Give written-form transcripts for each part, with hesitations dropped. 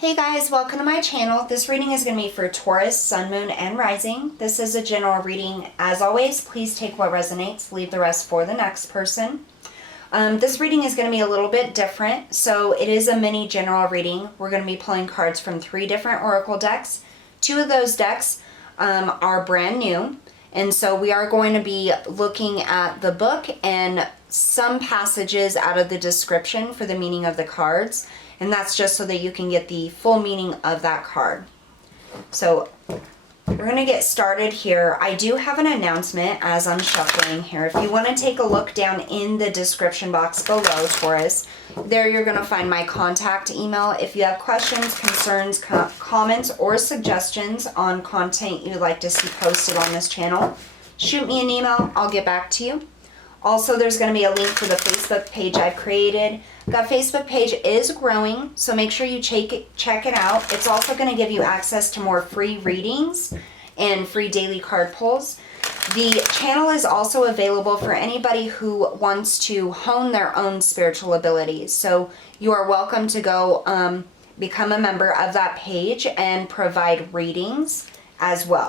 Hey guys, welcome to my channel. This reading is going to be for Taurus, Sun, Moon, and Rising. This is a general reading. As always, please take what resonates, leave the rest for the next person. This reading is going to be a little bit different, so it is a mini general reading. We're going to be pulling cards from 3 different oracle decks. 2 of those decks are brand new, and so we are going to be looking at the book and some passages out of the description for the meaning of the cards. And that's just so that you can get the full meaning of that card. So we're going to get started here. I do have an announcement as I'm shuffling here. If you want to take a look down in the description box below, Taurus, there you're going to find my contact email. If you have questions, concerns, comments, or suggestions on content you'd like to see posted on this channel, shoot me an email. I'll get back to you. Also, there's going to be a link for the Facebook page I've created. That Facebook page is growing, so make sure you check it out. It's also going to give you access to more free readings and free daily card pulls. The channel is also available for anybody who wants to hone their own spiritual abilities. So you are welcome to go become a member of that page and provide readings as well.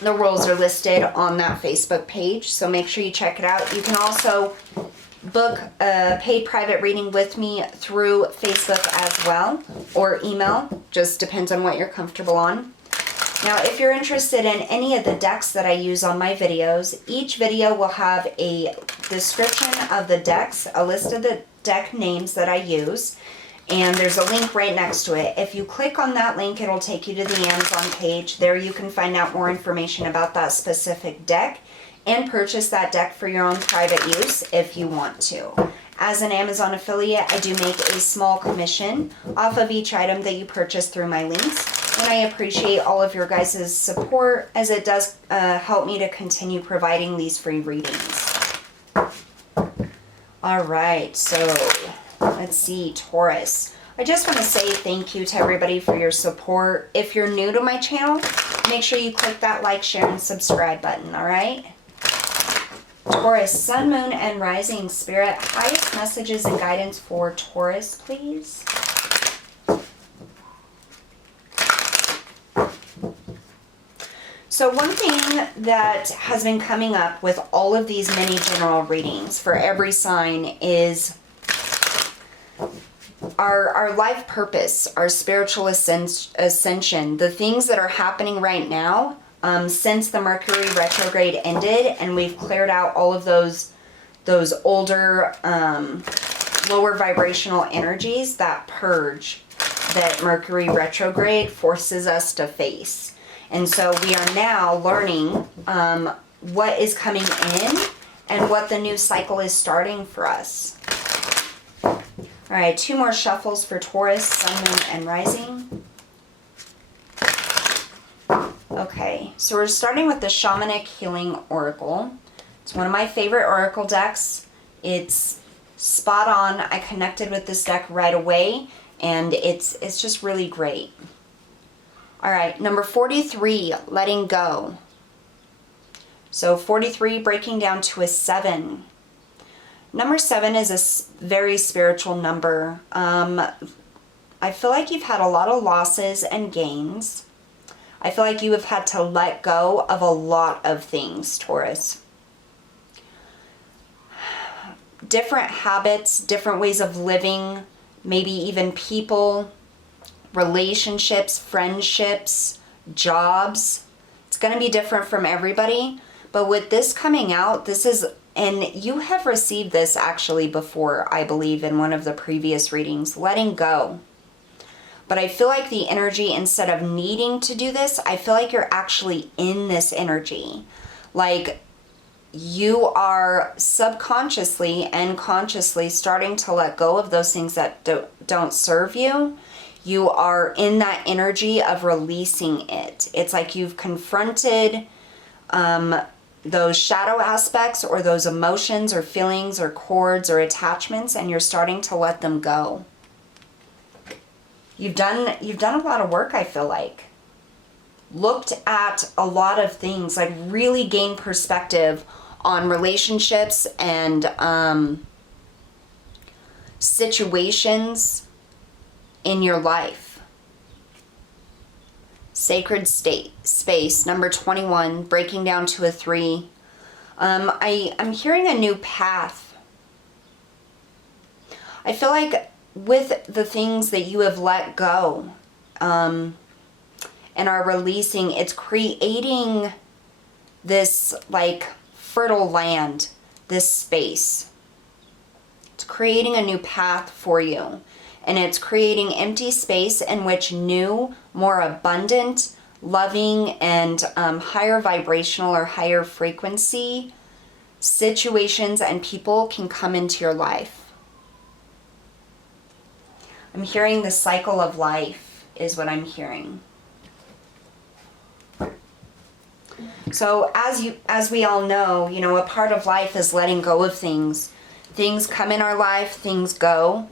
The rules are listed on that Facebook page, so make sure you check it out. You can also book a paid private reading with me through Facebook as well, or email, just depends on what you're comfortable on. Now, if you're interested in any of the decks that I use on my videos, each video will have a description of the decks, a list of the deck names that I use, and there's a link right next to it. If you click on that link, it'll take you to the Amazon page. There you can find out more information about that specific deck and purchase that deck for your own private use if you want to. As an Amazon affiliate, I do make a small commission off of each item that you purchase through my links, and I appreciate all of your guys' support as it does help me to continue providing these free readings. All right, so let's see, Taurus. I just want to say thank you to everybody for your support. If you're new to my channel, make sure you click that like, share, and subscribe button, all right? Taurus, Sun, Moon, and Rising. Spirit, highest messages and guidance for Taurus, please. So one thing that has been coming up with all of these mini general readings for every sign is our life purpose, our spiritual ascension, the things that are happening right now since the Mercury retrograde ended, and we've cleared out all of those older, lower vibrational energies, that purge that Mercury retrograde forces us to face. And so we are now learning what is coming in and what the new cycle is starting for us. All right, 2 more shuffles for Taurus, Sun, Moon, and Rising. Okay, so we're starting with the Shamanic Healing Oracle. It's one of my favorite oracle decks. It's spot on. I connected with this deck right away, and it's just really great. All right, number 43, letting go. So 43 breaking down to a 7. Number 7 is a very spiritual number. I feel like you've had a lot of losses and gains. I feel like you have had to let go of a lot of things, Taurus. Different habits, different ways of living, maybe even people, relationships, friendships, jobs. It's going to be different from everybody. But with this coming out, this is, and you have received this actually before, I believe, in one of the previous readings, letting go. But I feel like the energy, instead of needing to do this, I feel like you're actually in this energy. Like you are subconsciously and consciously starting to let go of those things that don't serve you. You are in that energy of releasing it. It's like you've confronted those shadow aspects or those emotions or feelings or cords or attachments, and you're starting to let them go. You've done a lot of work, I feel like. Looked at a lot of things, like really gained perspective on relationships and situations in your life. Sacred space, number 21, breaking down to a 3. I'm hearing a new path. I feel like with the things that you have let go and are releasing, it's creating this like fertile land, this space. It's creating a new path for you. And it's creating empty space in which new, more abundant, loving, and higher vibrational or higher frequency situations and people can come into your life. I'm hearing the cycle of life is what I'm hearing. So as we all know, a part of life is letting go of things. Things come in our life, things go.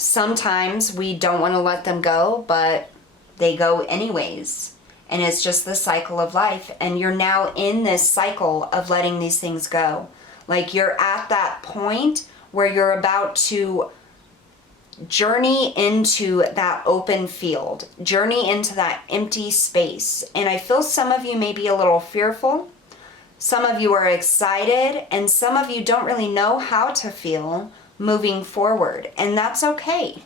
Sometimes we don't want to let them go, but they go anyways. And it's just the cycle of life. And you're now in this cycle of letting these things go. Like you're at that point where you're about to journey into that open field, journey into that empty space. And I feel some of you may be a little fearful. Some of you are excited, and some of you don't really know how to feel moving forward, and that's okay.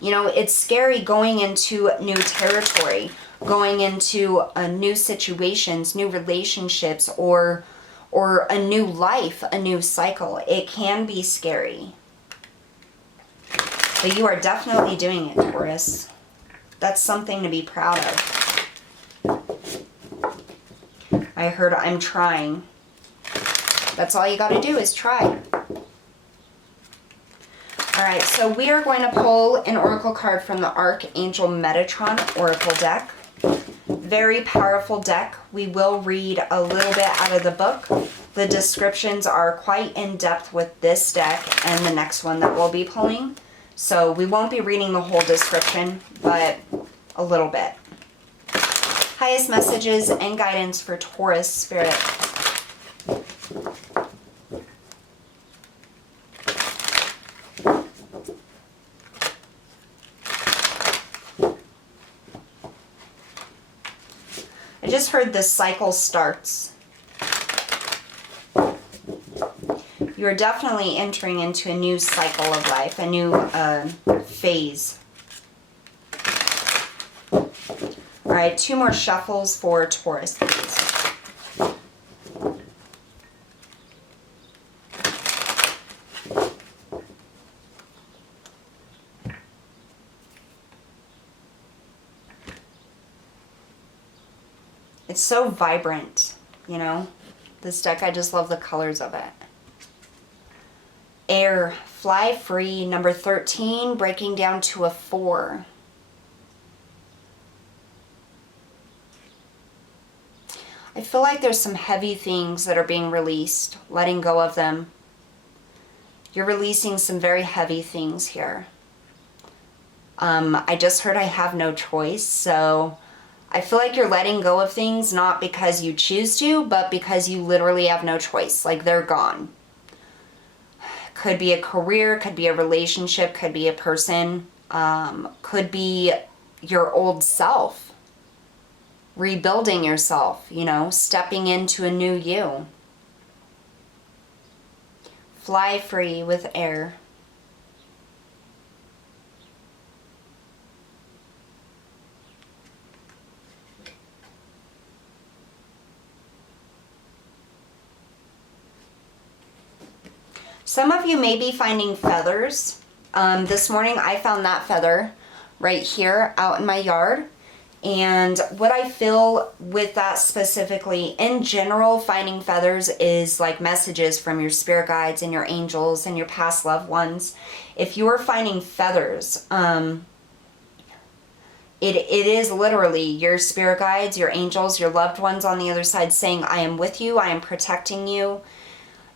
It's scary going into new territory, going into new situations, new relationships, or a new life, a new cycle. It can be scary. But you are definitely doing it, Taurus. That's something to be proud of. I heard I'm trying. That's all you got to do is try. Alright, so we are going to pull an oracle card from the Archangel Metatron Oracle deck. Very powerful deck. We will read a little bit out of the book. The descriptions are quite in-depth with this deck and the next one that we'll be pulling. So we won't be reading the whole description, but a little bit. Highest messages and guidance for Taurus Spirit. I just heard this cycle starts. You're definitely entering into a new cycle of life, a new phase. All right, 2 more shuffles for Taurus, please. It's so vibrant, This deck, I just love the colors of it. Air, fly free, number 13, breaking down to a 4. I feel like there's some heavy things that are being released, letting go of them. You're releasing some very heavy things here. I just heard I have no choice, so I feel like you're letting go of things not because you choose to, but because you literally have no choice. Like they're gone. Could be a career, could be a relationship, could be a person, could be your old self. Rebuilding yourself, stepping into a new you. Fly free with air. Some of you may be finding feathers. This morning I found that feather right here out in my yard. And what I feel with that specifically, in general, finding feathers is like messages from your spirit guides and your angels and your past loved ones. If you are finding feathers, it is literally your spirit guides, your angels, your loved ones on the other side saying, I am with you, I am protecting you.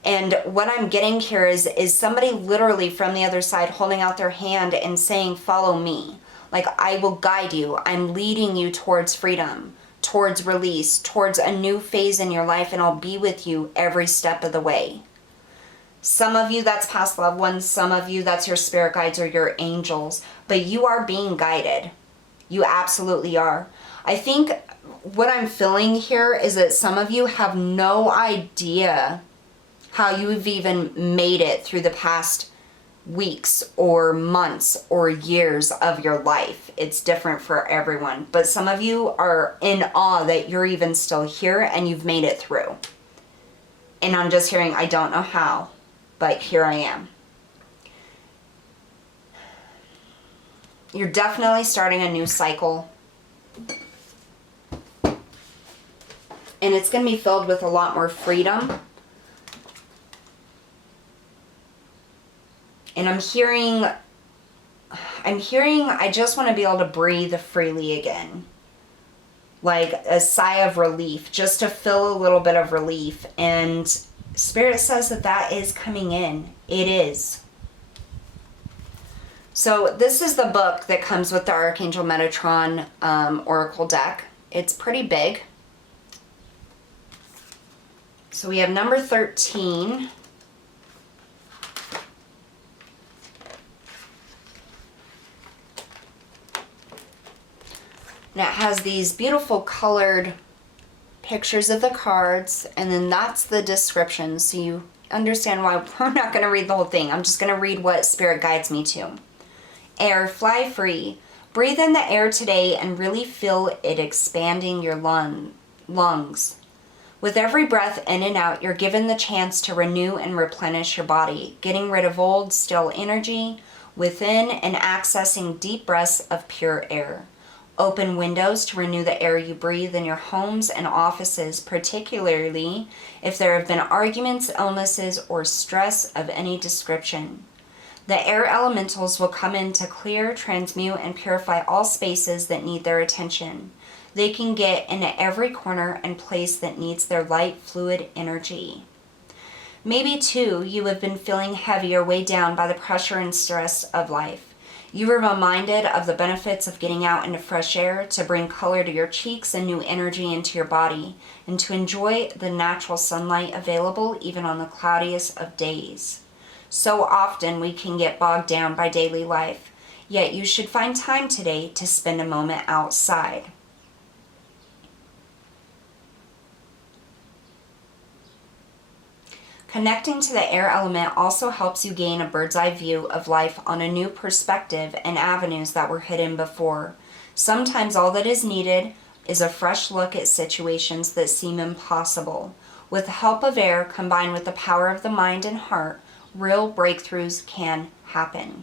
And what I'm getting here is somebody literally from the other side holding out their hand and saying, follow me. Like, I will guide you. I'm leading you towards freedom, towards release, towards a new phase in your life, and I'll be with you every step of the way. Some of you, that's past loved ones. Some of you, that's your spirit guides or your angels. But you are being guided. You absolutely are. I think what I'm feeling here is that some of you have no idea how you've even made it through the past weeks or months or years of your life. It's different for everyone, but some of you are in awe that you're even still here and you've made it through. And I'm just hearing, I don't know how, but here I am. You're definitely starting a new cycle. And it's going to be filled with a lot more freedom. And I'm hearing, I just want to be able to breathe freely again. Like a sigh of relief, just to feel a little bit of relief. And Spirit says that that is coming in. It is. So this is the book that comes with the Archangel Metatron Oracle deck. It's pretty big. So we have number 13. And it has these beautiful colored pictures of the cards, and then that's the description, so you understand why we're not going to read the whole thing. I'm just going to read what Spirit guides me to. Air, fly free. Breathe in the air today and really feel it expanding your lungs. With every breath in and out, you're given the chance to renew and replenish your body, getting rid of old, stale energy within and accessing deep breaths of pure air. Open windows to renew the air you breathe in your homes and offices, particularly if there have been arguments, illnesses, or stress of any description. The air elementals will come in to clear, transmute, and purify all spaces that need their attention. They can get into every corner and place that needs their light, fluid energy. Maybe, too, you have been feeling heavy or weighed down by the pressure and stress of life. You were reminded of the benefits of getting out into fresh air to bring color to your cheeks and new energy into your body, and to enjoy the natural sunlight available even on the cloudiest of days. So often we can get bogged down by daily life, yet you should find time today to spend a moment outside. Connecting to the air element also helps you gain a bird's eye view of life on a new perspective and avenues that were hidden before. Sometimes all that is needed is a fresh look at situations that seem impossible. With the help of air combined with the power of the mind and heart, real breakthroughs can happen.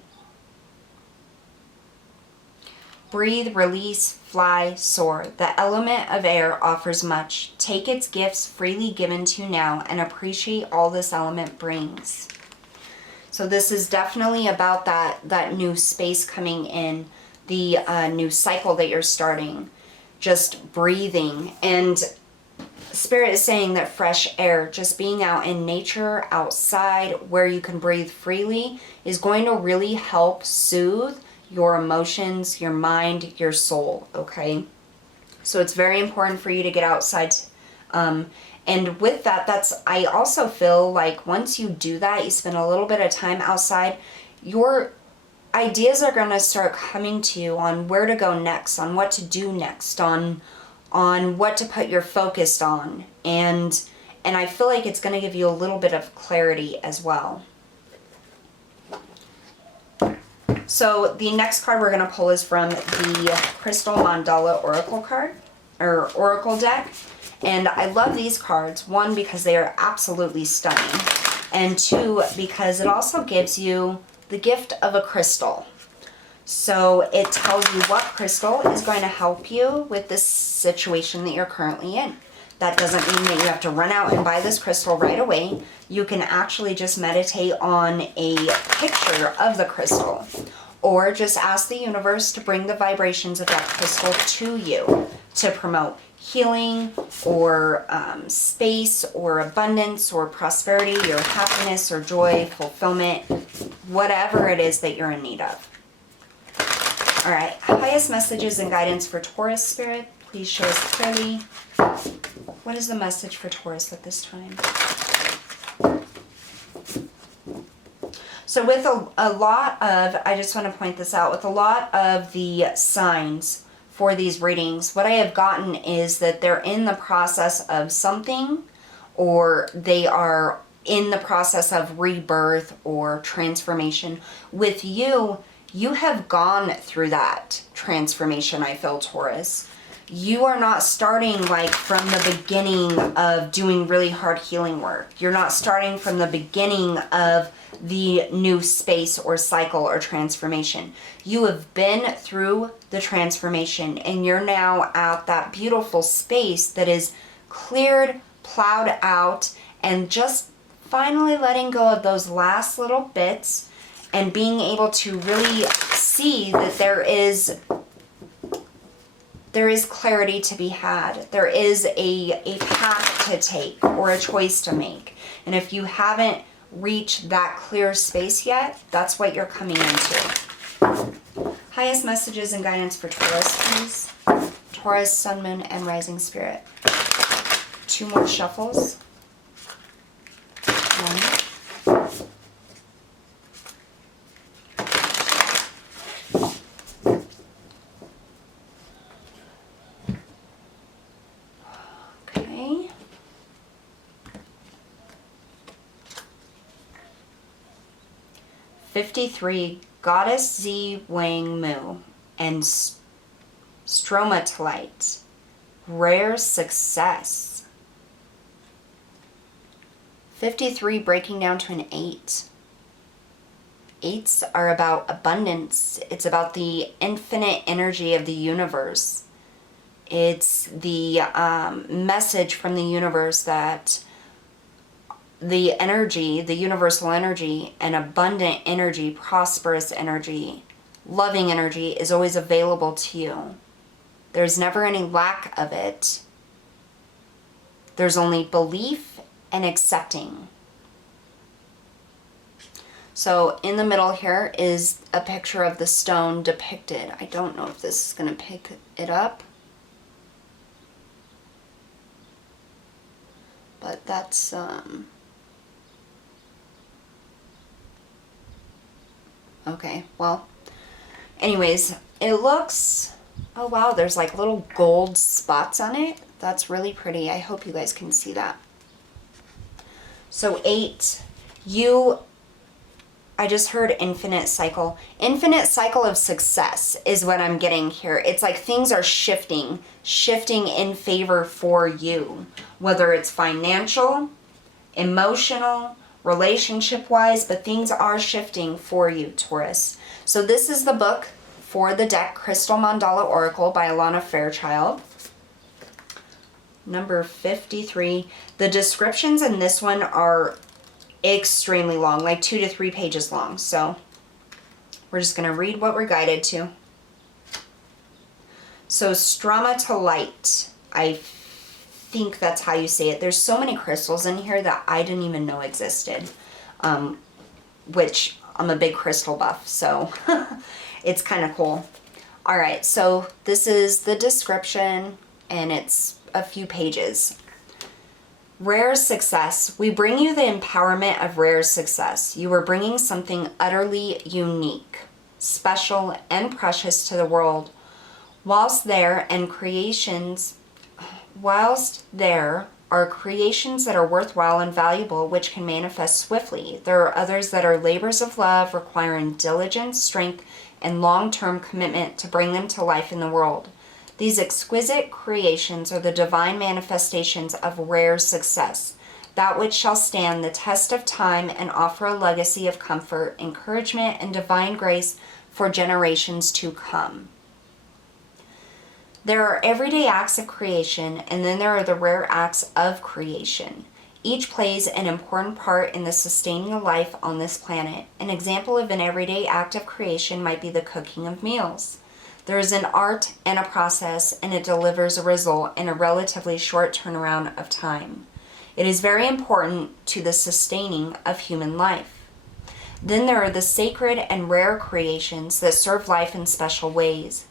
Breathe, release, fly, soar. The element of air offers much. Take its gifts freely given to you now and appreciate all this element brings. So this is definitely about that new space coming in, the new cycle that you're starting. Just breathing. And Spirit is saying that fresh air, just being out in nature, outside, where you can breathe freely, is going to really help soothe your emotions, your mind, your soul, okay? So it's very important for you to get outside. And with that, I also feel like once you do that, you spend a little bit of time outside, your ideas are going to start coming to you on where to go next, on what to do next, on what to put your focus on. And I feel like it's going to give you a little bit of clarity as well. So the next card we're going to pull is from the Crystal Mandala Oracle card, or Oracle deck. And I love these cards, one, because they are absolutely stunning, and two, because it also gives you the gift of a crystal. So it tells you what crystal is going to help you with this situation that you're currently in. That doesn't mean that you have to run out and buy this crystal right away. You can actually just meditate on a picture of the crystal, or just ask the universe to bring the vibrations of that crystal to you to promote healing or space or abundance or prosperity or happiness or joy, fulfillment, whatever it is that you're in need of. All right, highest messages and guidance for Taurus Spirit. Please show us clearly. What is the message for Taurus at this time? So with a lot of, I just want to point this out, with a lot of the signs for these readings, what I have gotten is that they're in the process of something, or they are in the process of rebirth or transformation. With you, you have gone through that transformation, I feel, Taurus. You are not starting like from the beginning of doing really hard healing work. You're not starting from the beginning of the new space or cycle or transformation. You have been through the transformation, and you're now at that beautiful space that is cleared, plowed out, and just finally letting go of those last little bits and being able to really see that there is clarity to be had. There is a path to take or a choice to make. And if you haven't reached that clear space yet, that's what you're coming into. Highest messages and guidance for Taurus, please. Taurus, Sun, Moon, and Rising Spirit. 2 more shuffles. 1. Okay. '53, Goddess Z Wang Mu and Stromatolite. Rare success. 53 breaking down to an 8. 8s are about abundance. It's about the infinite energy of the universe. It's the message from the universe that the energy, the universal energy, and abundant energy, prosperous energy, loving energy is always available to you. There's never any lack of it. There's only belief and accepting. So in the middle here is a picture of the stone depicted. I don't know if this is going to pick it up, but that's okay. Well, anyways, it looks, oh wow, there's like little gold spots on it. That's really pretty. I hope you guys can see that. So 8, I just heard infinite cycle. Infinite cycle of success is what I'm getting here. It's like things are shifting in favor for you, whether it's financial, emotional, relationship-wise, but things are shifting for you, Taurus. So this is the book for the deck, Crystal Mandala Oracle by Alana Fairchild. Number 53. The descriptions in this one are extremely long, like 2 to 3 pages long. So we're just going to read what we're guided to. So stromatolite, I think that's how you say it. There's so many crystals in here that I didn't even know existed, which I'm a big crystal buff, so it's kind of cool. All right, so this is the description, and it's a few pages. Rare success. We bring you the empowerment of rare success. You are bringing something utterly unique, special, and precious to the world. Whilst there are creations that are worthwhile and valuable, which can manifest swiftly, there are others that are labors of love, requiring diligence, strength, and long-term commitment to bring them to life in the world. These exquisite creations are the divine manifestations of rare success, that which shall stand the test of time and offer a legacy of comfort, encouragement, and divine grace for generations to come. There are everyday acts of creation, and then there are the rare acts of creation. Each plays an important part in the sustaining of life on this planet. An example of an everyday act of creation might be the cooking of meals. There is an art and a process, and it delivers a result in a relatively short turnaround of time. It is very important to the sustaining of human life. Then there are the sacred and rare creations that serve life in special ways.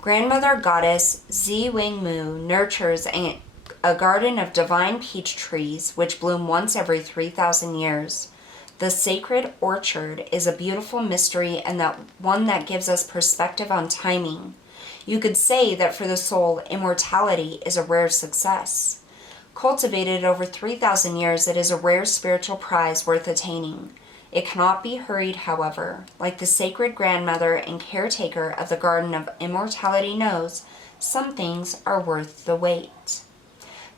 Grandmother Goddess Zi Wing Mu nurtures a garden of divine peach trees which bloom once every 3,000 years. The sacred orchard is a beautiful mystery, and that one that gives us perspective on timing. You could say that for the soul, immortality is a rare success. Cultivated over 3,000 years, it is a rare spiritual prize worth attaining. It cannot be hurried, however. Like the sacred grandmother and caretaker of the Garden of Immortality knows, some things are worth the wait.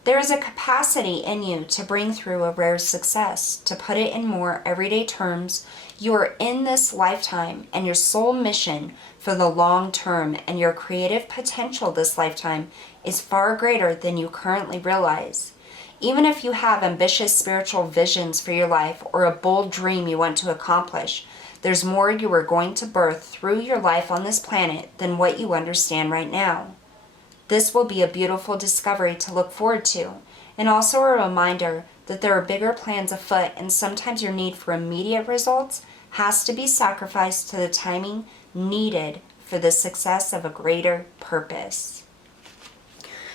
There is a capacity in you to bring through a rare success. To put it in more everyday terms, you are in this lifetime, and your soul mission for the long term and your creative potential this lifetime is far greater than you currently realize. Even if you have ambitious spiritual visions for your life or a bold dream you want to accomplish, there's more you are going to birth through your life on this planet than what you understand right now. This will be a beautiful discovery to look forward to, and also a reminder that there are bigger plans afoot, and sometimes your need for immediate results has to be sacrificed to the timing needed for the success of a greater purpose.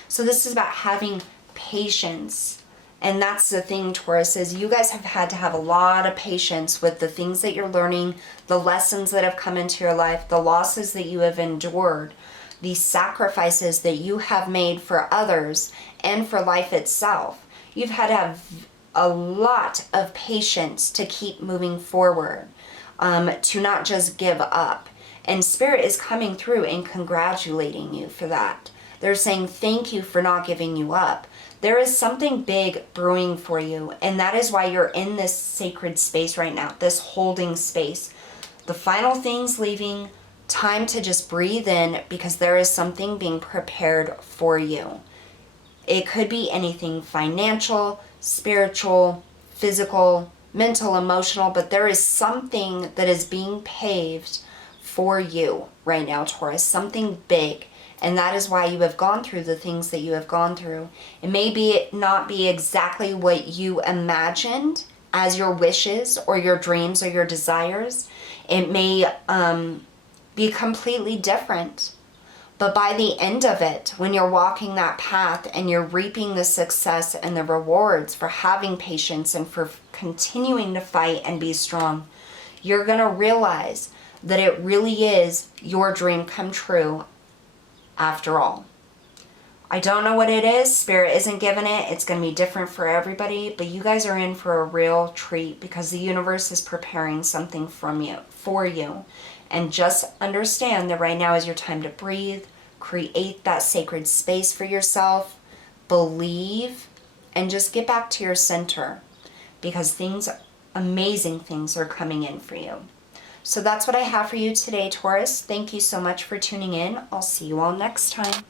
So this is about having patience. And that's the thing, Taurus, is you guys have had to have a lot of patience with the things that you're learning, the lessons that have come into your life, the losses that you have endured, the sacrifices that you have made for others and for life itself. You've had to have a lot of patience to keep moving forward, to not just give up. And Spirit is coming through and congratulating you for that. They're saying thank you for not giving you up. There is something big brewing for you, and that is why you're in this sacred space right now, this holding space. The final thing's leaving, time to just breathe in, because there is something being prepared for you. It could be anything: financial, spiritual, physical, mental, emotional, but there is something that is being paved for you right now, Taurus, something big. And that is why you have gone through the things that you have gone through. It may not be exactly what you imagined as your wishes or your dreams or your desires. It may be completely different. But by the end of it, when you're walking that path and you're reaping the success and the rewards for having patience and for continuing to fight and be strong, you're going to realize that it really is your dream come true. After all, I don't know what it is. Spirit isn't giving it. It's going to be different for everybody, but you guys are in for a real treat because the universe is preparing something for you. And just understand that right now is your time to breathe, create that sacred space for yourself, believe, and just get back to your center, because amazing things are coming in for you. So that's what I have for you today, Taurus. Thank you so much for tuning in. I'll see you all next time.